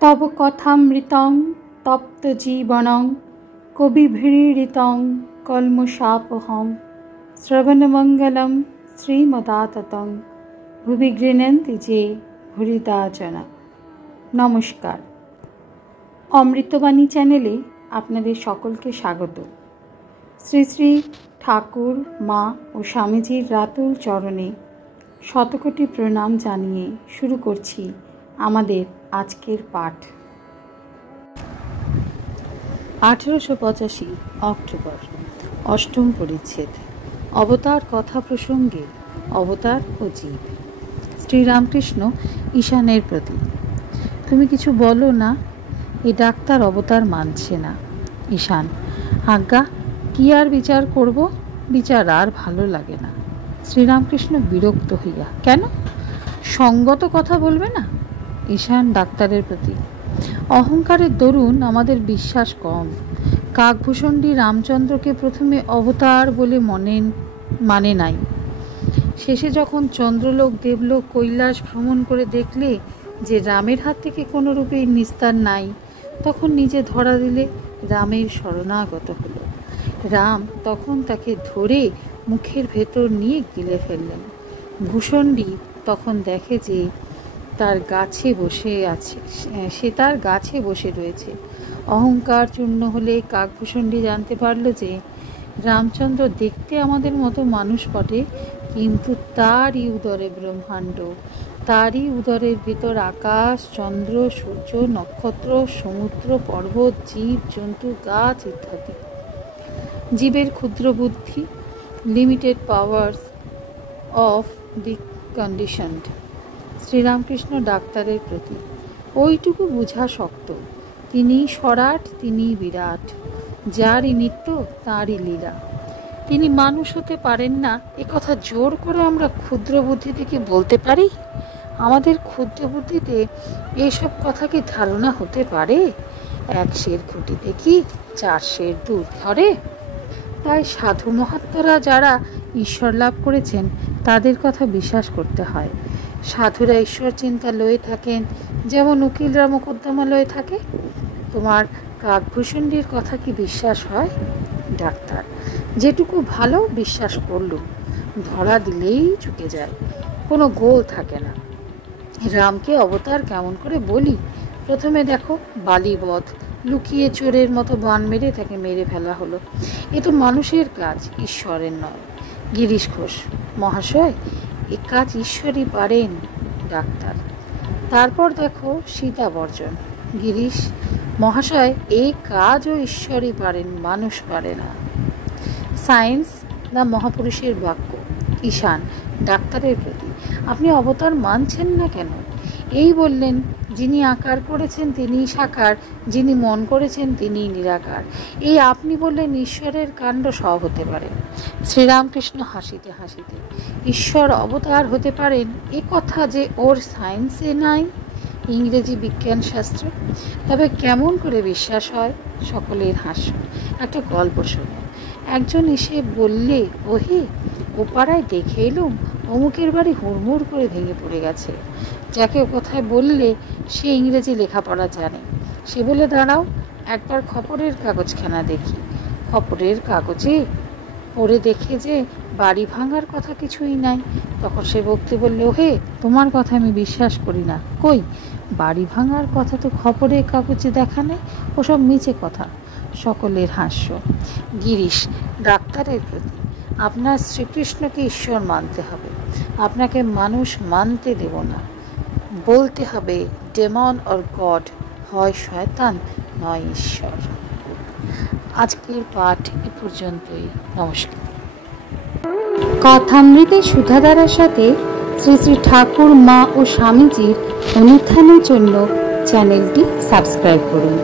तव कथामृतं तप्तजीवनं कविभिरीडितं कल्मषापहं श्रवणमङ्गलं श्रीमदाततं भुवि गृह्णन्ति जे भूरिदा जना। नमस्कार, अमृतबाणी चैनेले आपनादेर सकलके स्वागत। श्री श्री ठाकुर मा और स्वामीजीर रातुल चरणे शतकोटी प्रणाम जानिए शुरू करछि आमादेर आजकेर पाठ। 1885 अक्टोबर, अष्टम परिच्छेद। अवतार कथा प्रसंगे अवतार और जीव। श्री रामकृष्ण ईशानेर प्रति। तुमी किछु बोलो ना, ए डाक्तार अवतार मानछे ना। ईशान: आज्ञा, कि आर विचार करब, विचार आर भालो लागे ना। श्रीरामकृष्ण बिरक्त हइया: केन, संगत कथा बोलबे ना? ईशान डाक्तारेर प्रति। अहंकारेर दरुन आमादेर विश्वास कम। काकभूषणी रामचंद्रके प्रथमे अवतार बोले माने नाई। शेषे जखन चंद्रलोक देवलोक कैलास भ्रमण करे देखले जे रामेर हाथ थेके कोनो रूपेई निस्तार नाई, तखन निजे धरा दिले रामेर शरणागत हलो। राम तखन ताके धरे मुखेर भेतर निये गिले फेललेन। भूषणी तखन देखे जे तार गाछे बसे आछे, से तार गाछे बसे रयेछे। अहंकार चूर्ण हले काकभूषणी जानते पारलो जे रामचंद्र देखते आमादेर मतो मानुष बटे, किन्तु तारই उदरे ब्रह्मांड, तारই उदरेर भितर आकाश, चंद्र, सूर्य, नक्षत्र, समुद्र, पर्वत, जीव जंतु, गाछ इत्यादि। जीवेर क्षुद्र बुद्धि, limited powers of the conditioned. Sri Ramakrishna डाक्तारेर प्रति। ओइटुकु बुझा शक्त, तिनी सराट, तिनी बिराट, जारी नित्य तारই लीला। তিনি মানুষ হতে পারেন না, এ কথা জোর করে আমরা ক্ষুদ্র বুদ্ধি থেকে বলতে পারি? আমাদের ক্ষুদ্র বুদ্ধিতে এইসব কথা কি ধারণা হতে পারে? এক সের খুঁটিতে কি 4 সের দুধ ধরে? তাই সাধু মহাত্মারা যারা ঈশ্বর লাভ করেছেন তাদের কথা বিশ্বাস করতে হয়। সাধুরা ঈশ্বর চিন্তা লয়ে থাকেন যেমন উকিলরা মোকদ্দমা লয়ে থাকে। তোমার কাকভূষণীর কথা কি বিশ্বাস হয়? ডাক্তার: যেটুকু ভালো বিশ্বাস করল, ধরা দিলেই চুকে যায়, কোনো গোল থাকে না। রামকে অবতার কেমন করে বলি? প্রথমে দেখো বালিবধ, লুকিয়ে চোরের মতো বান মেরে তাকে মেরে ফেলা হলো। এ তো মানুষের কাজ, ঈশ্বরের নয়। গিরিশ ঘোষ: মহাশয়, এ কাজ ঈশ্বরই পারেন। ডাক্তার: তারপর দেখো সীতা বর্জন। গিরিশ: মহাশয়, এই কাজও ঈশ্বরই পারেন, মানুষ পারে না। সায়েন্স না মহাপুরুষের বাক্য। ঈশান ডাক্তারের প্রতি। আপনি অবতার মানছেন না কেন? এই বললেন, যিনি আকার করেছেন তিনিই সাকার, যিনি মন করেছেন তিনিই নিরাকার। এই আপনি বললেন ঈশ্বরের কাণ্ড সব হতে পারে। শ্রীরামকৃষ্ণ হাসিতে হাসিতে: ঈশ্বর অবতার হতে পারেন এ কথা যে ওর সায়েন্সে নাই, ইংরেজি বিজ্ঞান শাস্ত্র। তবে কেমন করে বিশ্বাস হয়? সকলের হাস্য। একটা গল্প শোনো। একজন এসে বললে, ওহে, ও পাড়ায় দেখে এলুম অমুকের বাড়ি হুড়মুড় করে ভেঙে পড়ে গেছে। যাকে ও কথায় বললে সে ইংরেজি লেখাপড়া জানে। সে বলে, দাঁড়াও, একবার খবরের কাগজখানা দেখি। খবরের কাগজে পড়ে দেখে যে বাড়ি ভাঙার কথা কিছুই নাই। তখন সে ব্যক্তি বললে, ওহে, তোমার কথা আমি বিশ্বাস করি না। কই, বাড়ি ভাঙার কথা তো খবরের কাগজে দেখা নেই, ওসব মিছে কথা। সকলের হাস্য। গিরিশ ডাক্তারের প্রতি। আপনার শ্রীকৃষ্ণকে ঈশ্বর মানতে হবে, আপনাকে মানুষ মানতে দেব না। বলতে হবে ডেমন অর গড, হয় শয়তান নয় ঈশ্বর। আজকের পাঠ এ পর্যন্তই। নমস্কার। কথামৃতের সুধাধারার সাথে শ্রী শ্রী ঠাকুর মা ও স্বামীজির অনুত্থানের জন্য চ্যানেলটি সাবস্ক্রাইব করুন।